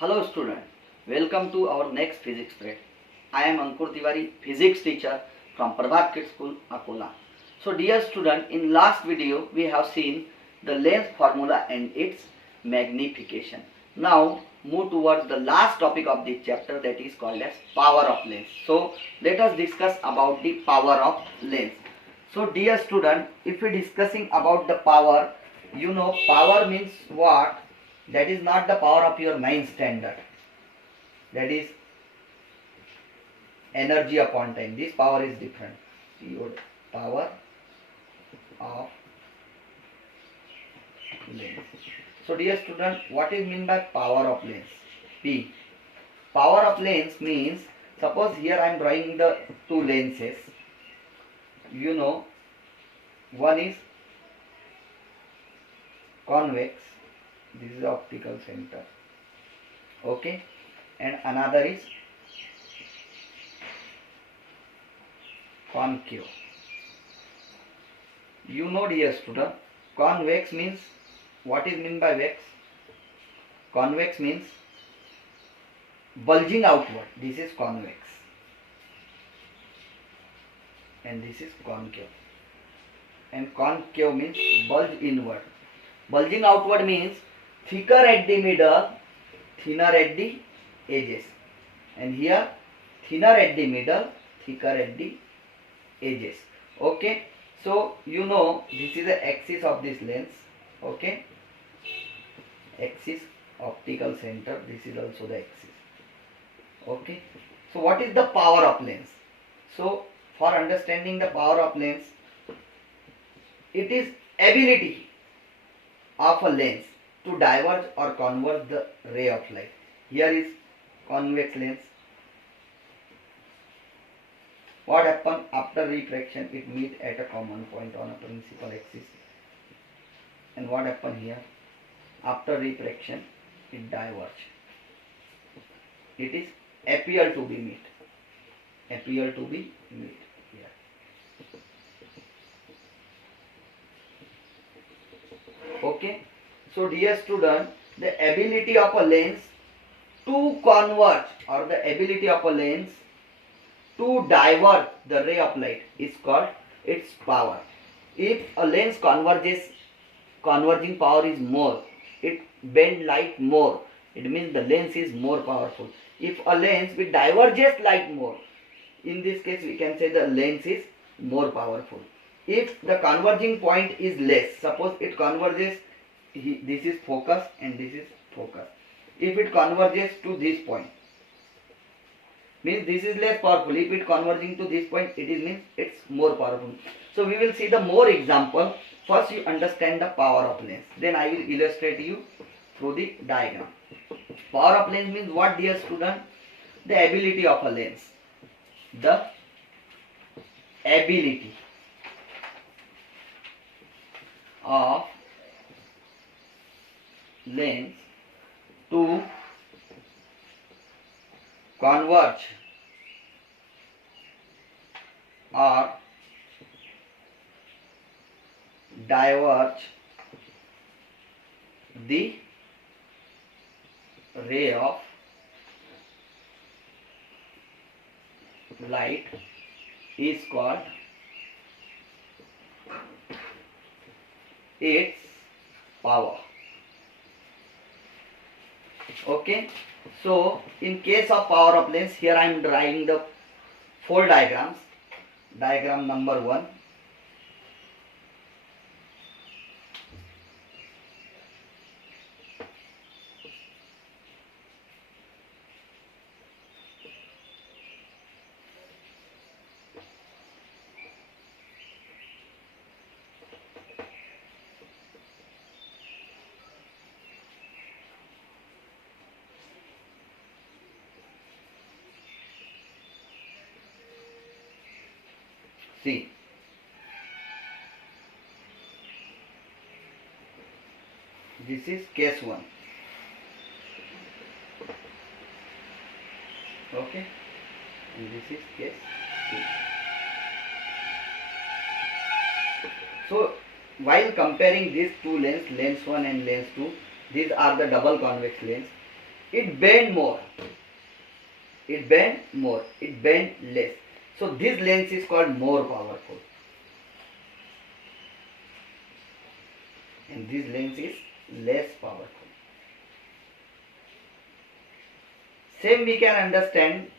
Hello student, welcome to our next physics period. I am Ankur Tiwari, physics teacher from Prabhat Kids School, Akola. So dear student, in last video we have seen the lens formula and its magnification. Now move towards the last topic of this chapter, that is called as power of lens. So let us discuss about the power of lens. So dear student, if we discussing about the power, you know power means what? That is not the power of your mind standard. That is energy upon time. This power is different. Your power of lens. So dear student, what is mean by power of lens? P. Power of lens means, suppose here I am drawing the two lenses. You know, one is convex. This is the optical center, okay, and another is concave. You know dear student, convex means, what is mean by vex? Convex means bulging outward. This is convex and this is concave, and concave means bulge inward. Bulging outward means thicker at the middle, thinner at the edges, and here thinner at the middle, thicker at the edges. Okay, so you know this is the axis of this lens. Okay, axis, optical center, this is also the axis. Okay, so what is the power of lens? So for understanding the power of lens, it is ability of a lens to diverge or converge the ray of light. Here is convex lens. What happens after refraction? It meets at a common point on a principal axis. And what happens here? After refraction, it diverges. It is appear to be meet. Appear to be meet here. Okay. So dear student, the ability of a lens to converge or the ability of a lens to divert the ray of light is called its power. If a lens converges, converging power is more, it bend light more, it means the lens is more powerful. If a lens which diverges light more, in this case we can say the lens is more powerful. If the converging point is less, suppose it converges, this is focus and this is focus. If it converges to this point, means this is less powerful. If it converging to this point, it is means it's more powerful. So we will see the more example. First you understand the power of lens, then I will illustrate you through the diagram. Power of lens means what, dear student? The ability of a lens. The ability of lens to converge or diverge the ray of light is called its power. Okay, so in case of power of lens, here I am drawing the 4 diagrams. Diagram number 1. See, this is case 1. Okay, and this is case 2. So while comparing these two lens, lens 1 and lens 2, these are the double convex lens. it bend more, it bend more, it bend less. So this lens is called more powerful, and this lens is less powerful. Same we can understand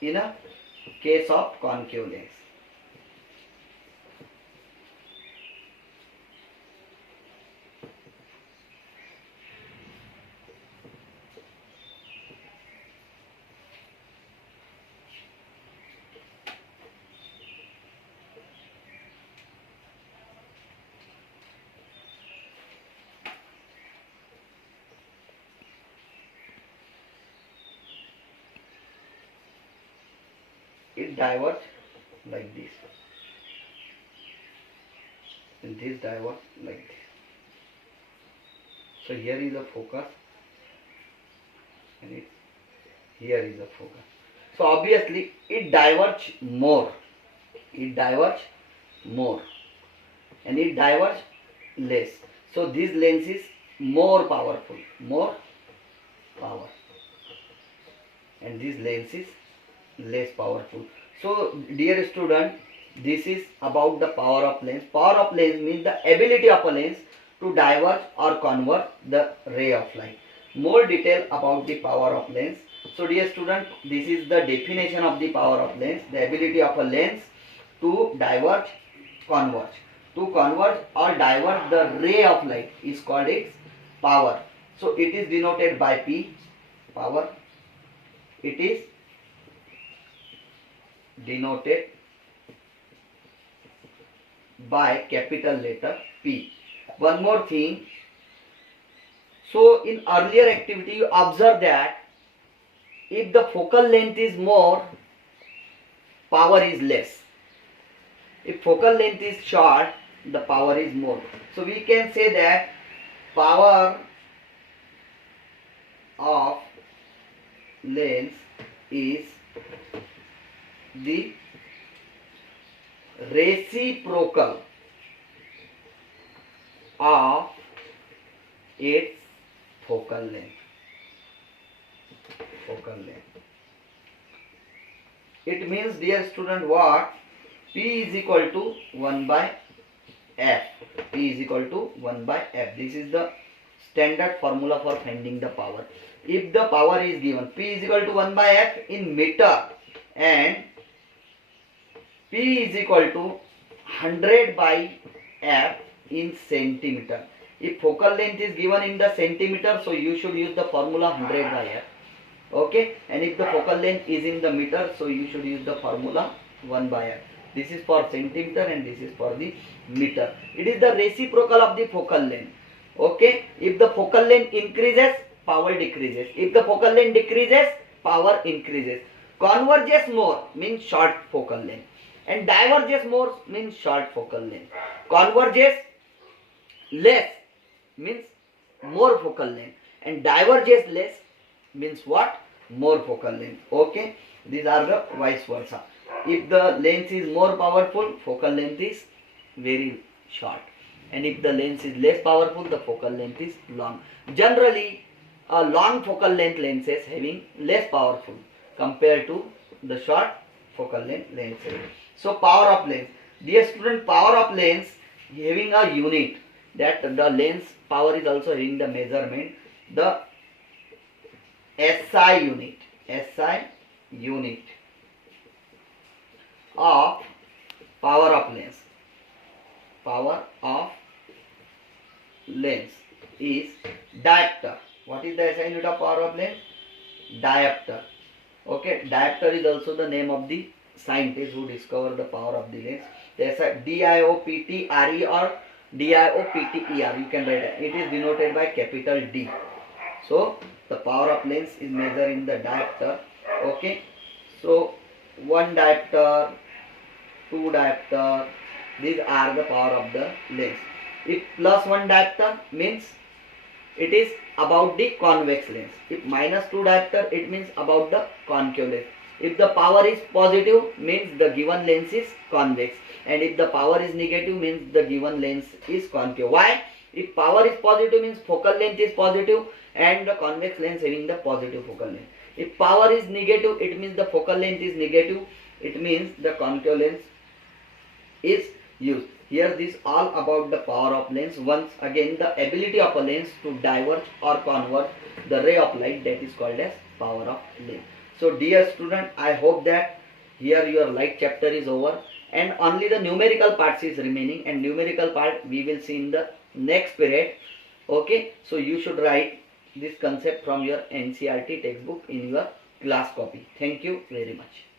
in a case of concave lens. It diverges like this, and this diverges like this. So here is a focus, and here is a focus. So obviously it diverges more, it diverges more, and it diverges less. So this lens is more powerful, more power, and this lens is less powerful. So dear student, this is about the power of lens. Power of lens means the ability of a lens to diverge or convert the ray of light. More detail about the power of lens. So dear student, this is the definition of the power of lens. The ability of a lens to diverge, converge. To converge or divert the ray of light is called its power. So it is denoted by P, power. It is denoted by capital letter P. One more thing. So in earlier activity you observe that if the focal length is more, power is less. If focal length is short, the power is more. So we can say that power of lens is the reciprocal of its focal length. Focal length. It means, dear student, what? P is equal to 1 by F. P is equal to 1 by F. This is the standard formula for finding the power. If the power is given, P is equal to 1 by F in meter, and P is equal to 100 by F in centimeter. If focal length is given in the centimeter, so you should use the formula 100 by F. Okay, and if the focal length is in the meter, so you should use the formula 1 by F. This is for centimeter and this is for the meter. It is the reciprocal of the focal length. Okay, if the focal length increases, power decreases. If the focal length decreases, power increases. Converges more means short focal length, and diverges more means short focal length. Converges less means more focal length, and diverges less means what? More focal length. Okay, these are the vice versa. If the lens is more powerful, focal length is very short, and if the lens is less powerful, the focal length is long. Generally, a long focal length lenses having less powerful compared to the short focal length lenses. So power of lens, dear student, power of lens having a unit, that the lens power is also having the measurement, the SI unit of power of lens. Power of lens is diopter. What is the SI unit of power of lens? Diopter. Okay, diopter is also the name of the scientist who discovered the power of the lens. There's a Dioptre or Diopter. You can write it. It is denoted by capital D. So the power of lens is measured in the diopter. Okay, so 1 diopter, 2 diopter, these are the power of the lens. If plus 1 diopter means it is about the convex lens. If minus 2 diopter, it means about the concave lens. If the power is positive, means the given lens is convex, and if the power is negative, means the given lens is concave. Why? If power is positive, means focal length is positive, and the convex lens having the positive focal length. If power is negative, it means the focal length is negative. It means the concave lens is used. Here this all about the power of lens. Once again, the ability of a lens to diverge or convert the ray of light, that is called as power of lens. So dear student, I hope that here your light chapter is over and only the numerical parts is remaining, and numerical part we will see in the next period. Okay, so you should write this concept from your NCERT textbook in your class copy. Thank you very much.